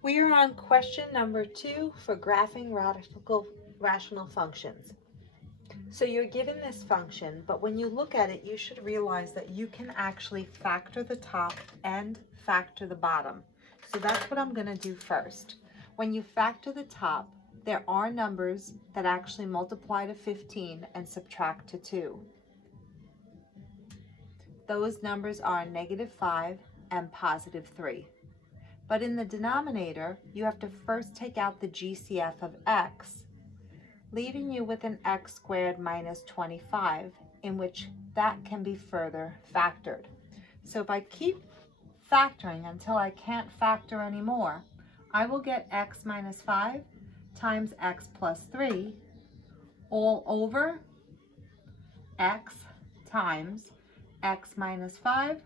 We are on question number 2 for graphing rational functions. So you're given this function, but when you look at it, you should realize that you can actually factor the top and factor the bottom. So that's what I'm going to do first. When you factor the top, there are numbers that actually multiply to 15 and subtract to 2. Those numbers are -5 and +3. But in the denominator, you have to first take out the GCF of x, leaving you with an x squared minus 25, in which that can be further factored. So if I keep factoring until I can't factor anymore, I will get x minus 5 times x plus 3 all over x times x minus 5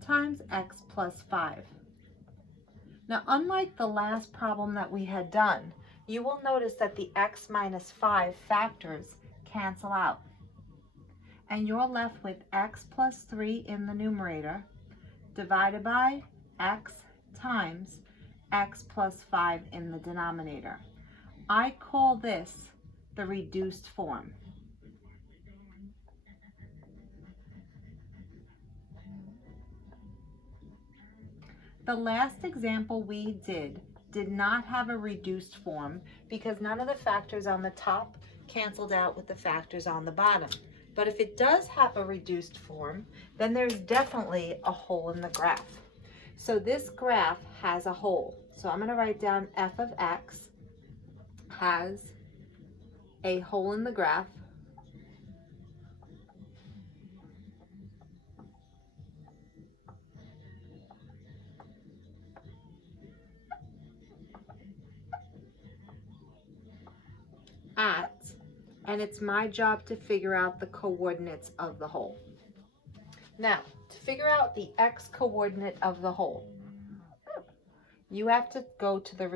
times x plus 5. Now, unlike the last problem that we had done, you will notice that the x minus 5 factors cancel out. And you're left with x plus 3 in the numerator divided by x times x plus 5 in the denominator. I call this the reduced form. The last example we did not have a reduced form because none of the factors on the top canceled out with the factors on the bottom. But if it does have a reduced form, then there's definitely a hole in the graph. So this graph has a hole. So I'm going to write down f of x has a hole in the graph. And it's my job to figure out the coordinates of the hole. Now, to figure out the x coordinate of the hole, you have to go to the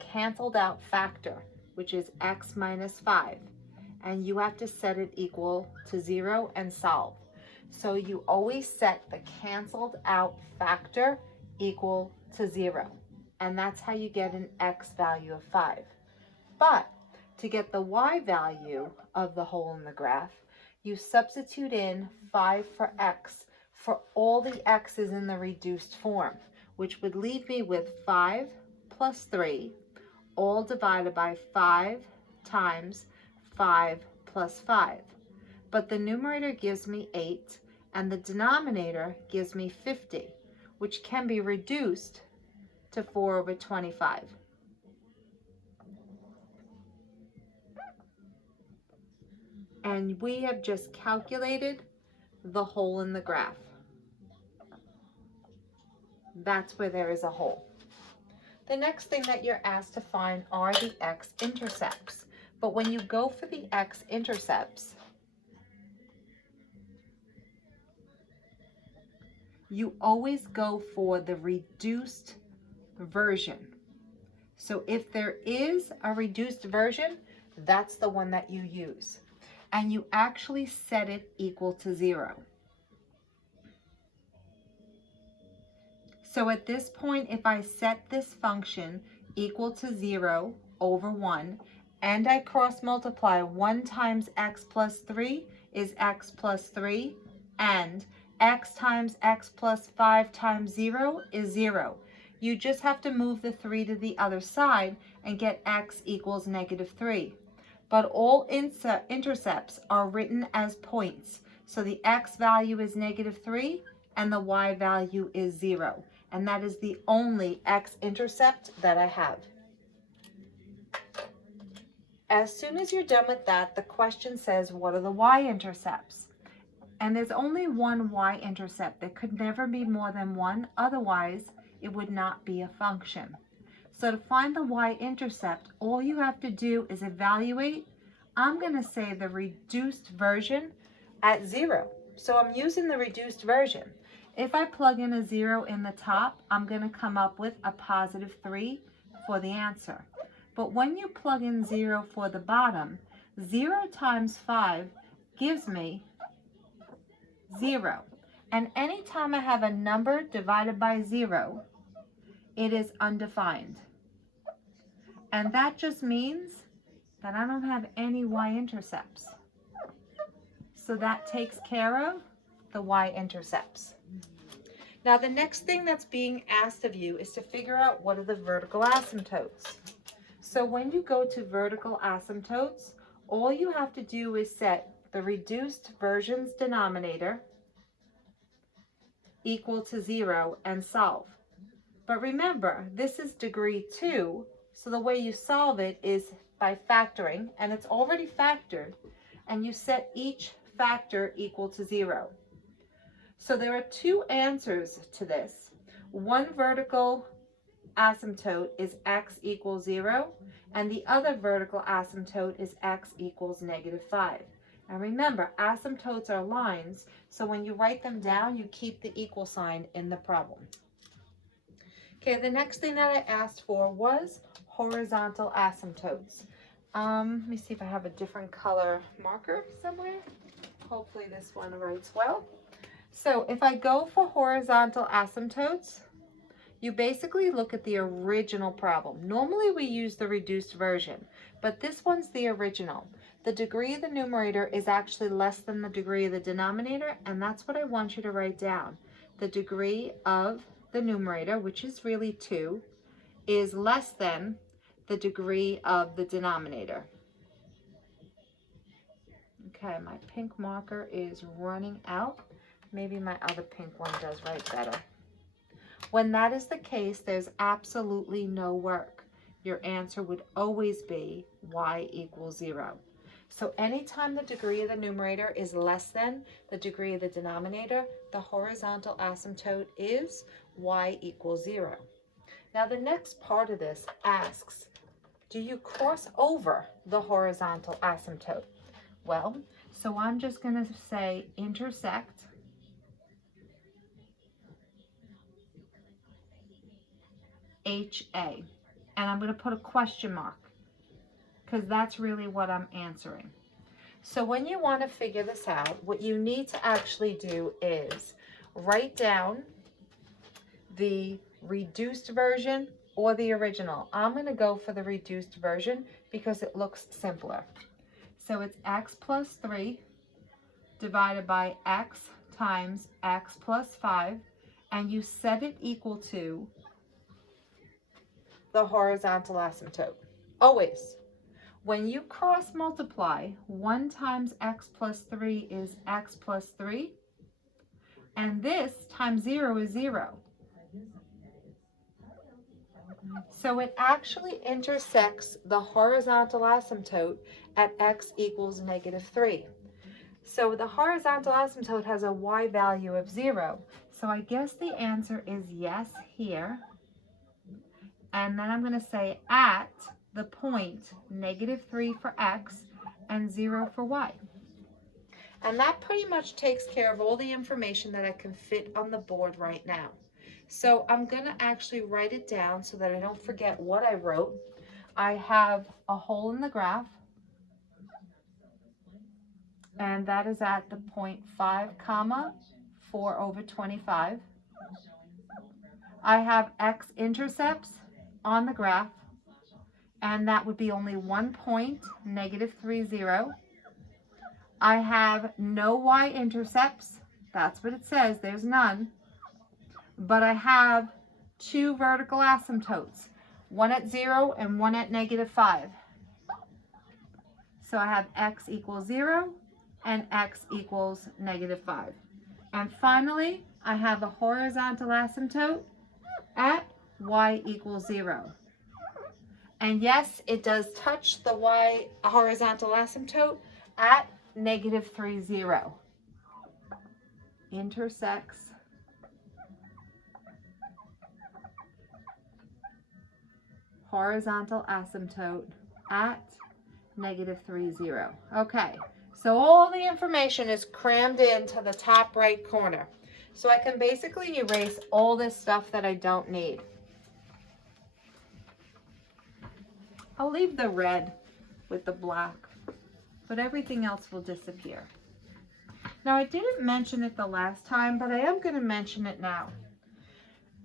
canceled out factor, which is x minus 5, and you have to set it equal to 0 and solve. So you always set the canceled out factor equal to 0, and that's how you get an x value of 5. But to get the y value of the hole in the graph, you substitute in 5 for x for all the x's in the reduced form, which would leave me with 5 plus 3, all divided by 5 times 5 plus 5. But the numerator gives me 8, and the denominator gives me 50, which can be reduced to 4 over 25. And we have just calculated the hole in the graph. That's where there is a hole. The next thing that you're asked to find are the x-intercepts. But when you go for the x-intercepts, you always go for the reduced version. So if there is a reduced version, that's the one that you use. And you actually set it equal to 0. So at this point, if I set this function equal to 0 over 1, and I cross multiply 1 times x plus 3 is x plus 3, and x times x plus 5 times 0 is 0. You just have to move the 3 to the other side and get x equals -3. But all intercepts are written as points. So the x value is -3 and the y value is 0. And that is the only x-intercept that I have. As soon as you're done with that, the question says, what are the y-intercepts? And there's only one y-intercept. There could never be more than one. Otherwise, it would not be a function. So to find the y-intercept, all you have to do is evaluate. I'm going to say the reduced version at 0. So I'm using the reduced version. If I plug in a 0 in the top, I'm going to come up with a +3 for the answer. But when you plug in 0 for the bottom, 0 times 5 gives me 0. And anytime I have a number divided by 0, it is undefined. And that just means that I don't have any y-intercepts. So that takes care of the y-intercepts. Now the next thing that's being asked of you is to figure out what are the vertical asymptotes. So when you go to vertical asymptotes, all you have to do is set the reduced version's denominator equal to 0 and solve. But remember, this is degree 2, so the way you solve it is by factoring, and it's already factored, and you set each factor equal to 0. So there are two answers to this. One vertical asymptote is x equals 0, and the other vertical asymptote is x equals -5. And remember, asymptotes are lines, so when you write them down, you keep the equal sign in the problem. Okay, the next thing that I asked for was horizontal asymptotes. Let me see if I have a different color marker somewhere. Hopefully this one writes well. So if I go for horizontal asymptotes, you basically look at the original problem. Normally we use the reduced version, but this one's the original. The degree of the numerator is actually less than the degree of the denominator, and that's what I want you to write down. The degree of the numerator, which is really 2, is less than the degree of the denominator. Okay, my pink marker is running out. Maybe my other pink one does write better. When that is the case, there's absolutely no work. Your answer would always be y equals 0. So anytime the degree of the numerator is less than the degree of the denominator, the horizontal asymptote is y equals 0. Now the next part of this asks, do you cross over the horizontal asymptote? Well, so I'm just going to say intersect HA, and I'm going to put a question mark because that's really what I'm answering. So when you want to figure this out, what you need to actually do is write down the reduced version or the original. I'm going to go for the reduced version because it looks simpler. So it's x plus 3 divided by x times x plus 5, and you set it equal to the horizontal asymptote. Always. When you cross multiply, 1 times x plus 3 is x plus 3, and this times 0 is 0. So it actually intersects the horizontal asymptote at x equals -3. So the horizontal asymptote has a y value of 0. So I guess the answer is yes here. And then I'm going to say at the point -3 for x and 0 for y. And that pretty much takes care of all the information that I can fit on the board right now. So I'm going to actually write it down so that I don't forget what I wrote. I have a hole in the graph, and that is at the point 5, 4/25. I have x-intercepts on the graph, and that would be only 1 point, -3, I have no y-intercepts. That's what it says. There's none. But I have 2 vertical asymptotes, one at 0 and one at -5. So I have x equals 0 and x equals -5. And finally, I have a horizontal asymptote at y equals 0. And yes, it does touch the y horizontal asymptote at -3, intersects horizontal asymptote at -3. Okay, so all the information is crammed into the top right corner. So I can basically erase all this stuff that I don't need. I'll leave the red with the black, but everything else will disappear. Now, I didn't mention it the last time, but I am going to mention it now.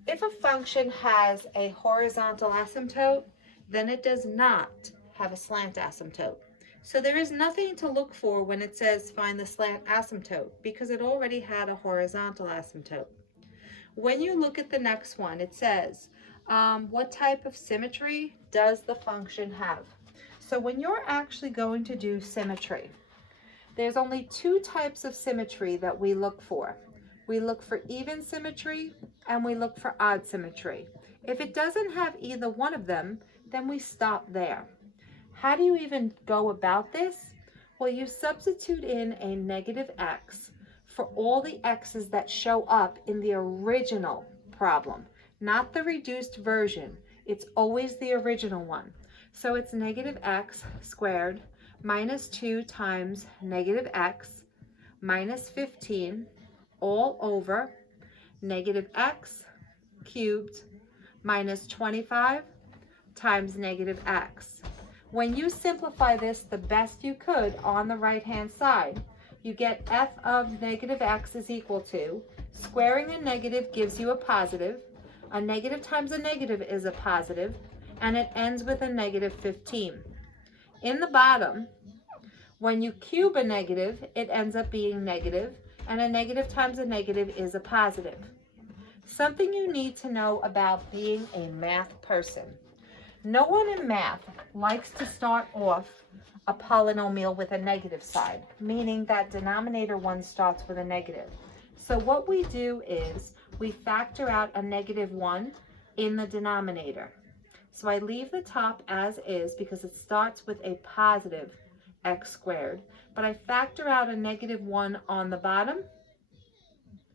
If a function has a horizontal asymptote, then it does not have a slant asymptote. So there is nothing to look for when it says find the slant asymptote, because it already had a horizontal asymptote. When you look at the next one, it says, what type of symmetry does the function have? So when you're actually going to do symmetry, there's only two types of symmetry that we look for. We look for even symmetry and we look for odd symmetry. If it doesn't have either one of them, then we stop there. How do you even go about this? Well, you substitute in a negative x for all the x's that show up in the original problem, not the reduced version. It's always the original one. So it's negative x squared minus 2 times negative x minus 15 all over negative x cubed minus 25 times negative x. When you simplify this the best you could on the right-hand side, you get f of negative x is equal to, squaring a negative gives you a negative times a negative is a positive, and it ends with a negative 15. In the bottom, when you cube a negative, it ends up being negative, and a negative times a negative is a positive. Something you need to know about being a math person. No one in math likes to start off a polynomial with a negative side, meaning that denominator one starts with a negative. So what we do is we factor out a negative 1 in the denominator. So I leave the top as is because it starts with a positive x squared, but I factor out a negative 1 on the bottom,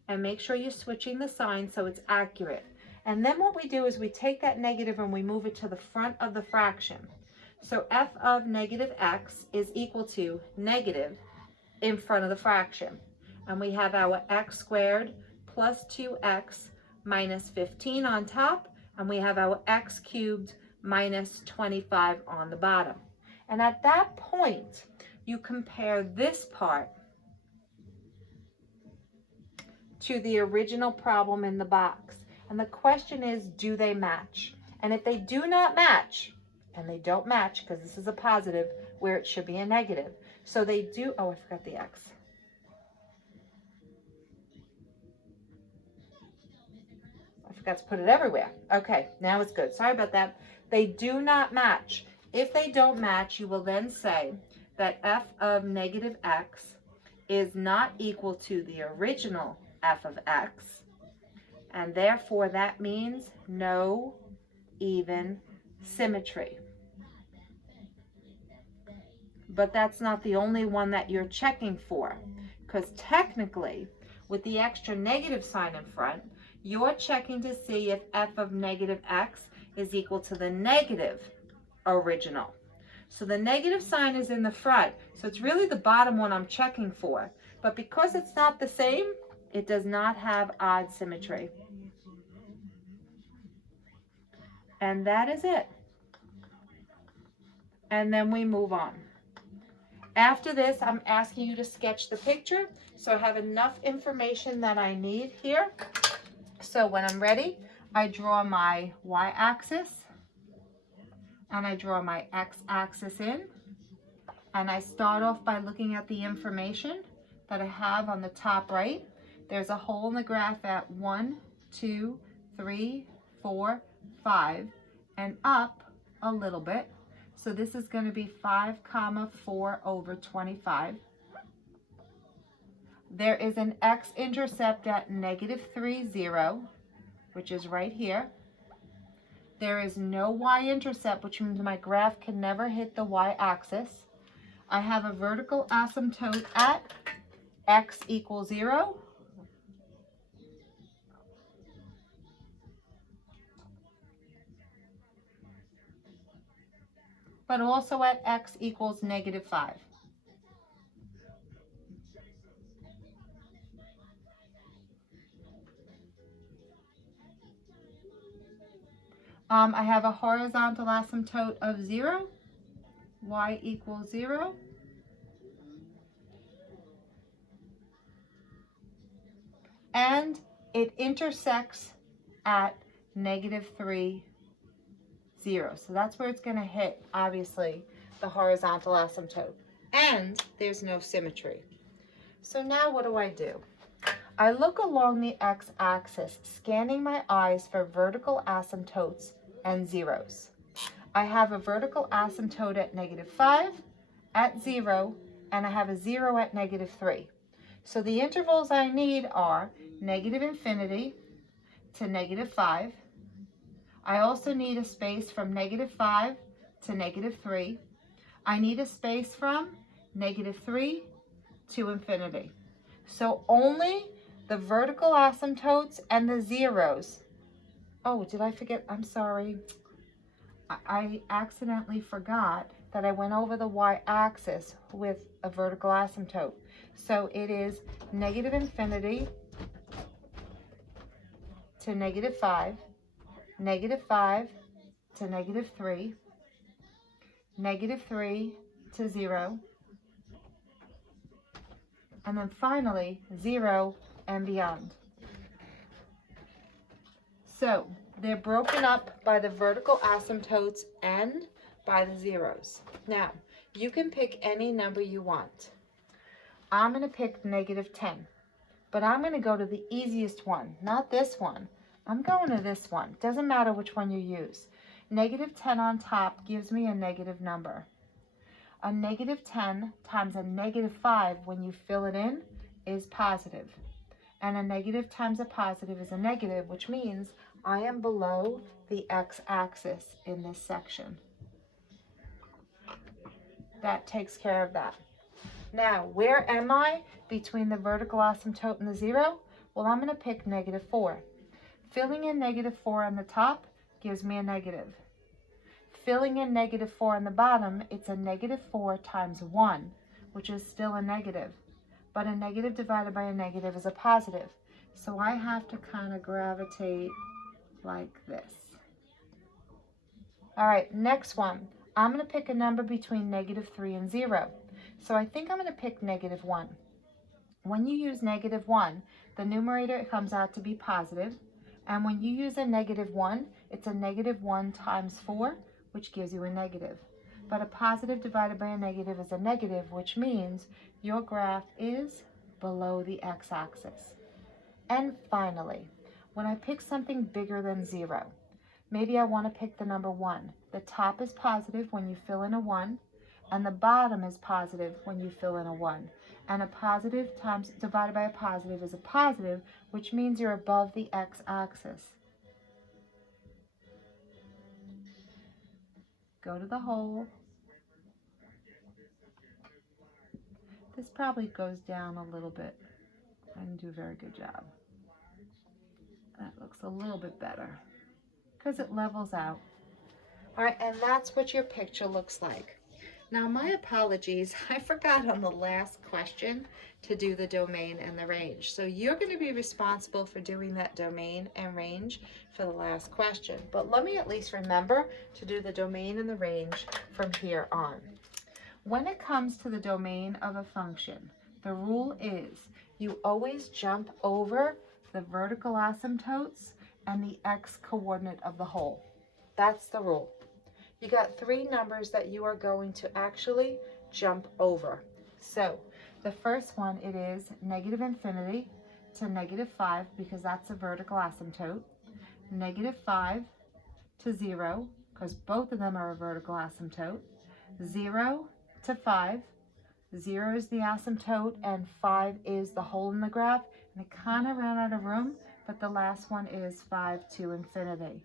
and make sure you're switching the sign so it's accurate. And then what we do is we take that negative and we move it to the front of the fraction. So f of negative x is equal to negative in front of the fraction. And we have our x squared plus 2x minus 15 on top, and we have our x cubed minus 25 on the bottom. And at that point, you compare this part to the original problem in the box. And the question is, do they match? And if they do not match, and they don't match because this is a positive where it should be a negative. So they do, oh, I forgot the x. I forgot to put it everywhere. Okay, now it's good. Sorry about that. They do not match. If they don't match, you will then say that f of negative x is not equal to the original f of x, and therefore that means no even symmetry. But that's not the only one that you're checking for, because technically, with the extra negative sign in front, you're checking to see if f of negative x is equal to the negative original. So the negative sign is in the front, so it's really the bottom one I'm checking for. But because it's not the same, it does not have odd symmetry. And that is it. And then we move on. After this, I'm asking you to sketch the picture, so I have enough information that I need here. So when I'm ready, I draw my y-axis, and I draw my x-axis in, and I start off by looking at the information that I have on the top right. There's a hole in the graph at 1, 2, 3, 4, 5, and up a little bit. So this is going to be 5, 4 over 25. There is an x-intercept at -3, 0, which is right here. There is no y-intercept, which means my graph can never hit the y-axis. I have a vertical asymptote at x equals 0. But also at x equals -5. I have a horizontal asymptote of 0, y equals 0. it intersects at -3, 0. So that's where it's going to hit, obviously, the horizontal asymptote. And there's no symmetry. So now what do? I look along the x-axis, scanning my eyes for vertical asymptotes and zeros. I have a vertical asymptote at -5, at 0, and I have a 0 at -3. So the intervals I need are -infinity to -5. I also need a space from -5 to -3. I need a space from -3 to infinity. So only the vertical asymptotes and the zeros. Oh, did I forget? I'm sorry. I accidentally forgot that I went over the y-axis with a vertical asymptote. So it is -infinity to -5, -5 to -3, -3 to 0, and then finally 0 and beyond. So they're broken up by the vertical asymptotes and by the zeros. Now, you can pick any number you want. I'm going to pick -10, but I'm going to go to the easiest one, not this one. I'm going to this one. Doesn't matter which one you use. -10 on top gives me a negative number. A -10 times a -5 when you fill it in is positive. And a negative times a positive is a negative, which means I am below the x-axis in this section. That takes care of that. Now, where am I between the vertical asymptote and the 0? Well, I'm going to pick -4. Filling in -4 on the top gives me a negative. Filling in -4 on the bottom, it's a -4 times 1, which is still a negative. But a negative divided by a negative is a positive. So I have to kind of gravitate like this. All right, next one. I'm going to pick a number between -3 and 0. So I think I'm going to pick -1. When you use -1, the numerator comes out to be positive. And when you use a -1, it's a -1 times 4, which gives you a negative. But a positive divided by a negative is a negative, which means your graph is below the x-axis. And finally, when I pick something bigger than 0, maybe I want to pick the number 1. The top is positive when you fill in a 1, and the bottom is positive when you fill in a 1. And a positive times divided by a positive is a positive, which means you're above the x-axis. Go to the hole. This probably goes down a little bit. I didn't do a very good job. That looks a little bit better because it levels out. All right, and that's what your picture looks like. Now, my apologies, I forgot on the last question to do the domain and the range. So you're going to be responsible for doing that domain and range for the last question. But let me at least remember to do the domain and the range from here on. When it comes to the domain of a function, the rule is you always jump over the vertical asymptotes and the x-coordinate of the whole. That's the rule. You got 3 numbers that you are going to actually jump over. So the first one, it is -infinity to -5 because that's a vertical asymptote. -5 to 0 because both of them are a vertical asymptote. 0 to 5. 0 is the asymptote and 5 is the hole in the graph. And it kind of ran out of room, but the last one is 5 to infinity.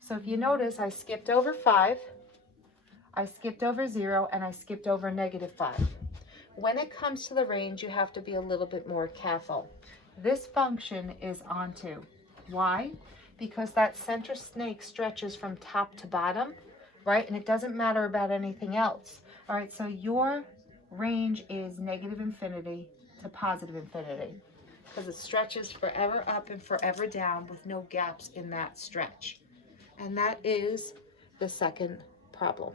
So if you notice, I skipped over 5, I skipped over 0, and I skipped over -5. When it comes to the range, you have to be a little bit more careful. This function is onto. Why? Because that center snake stretches from top to bottom, right? And it doesn't matter about anything else. All right, so your range is -infinity to +infinity because it stretches forever up and forever down with no gaps in that stretch. And that is the second problem.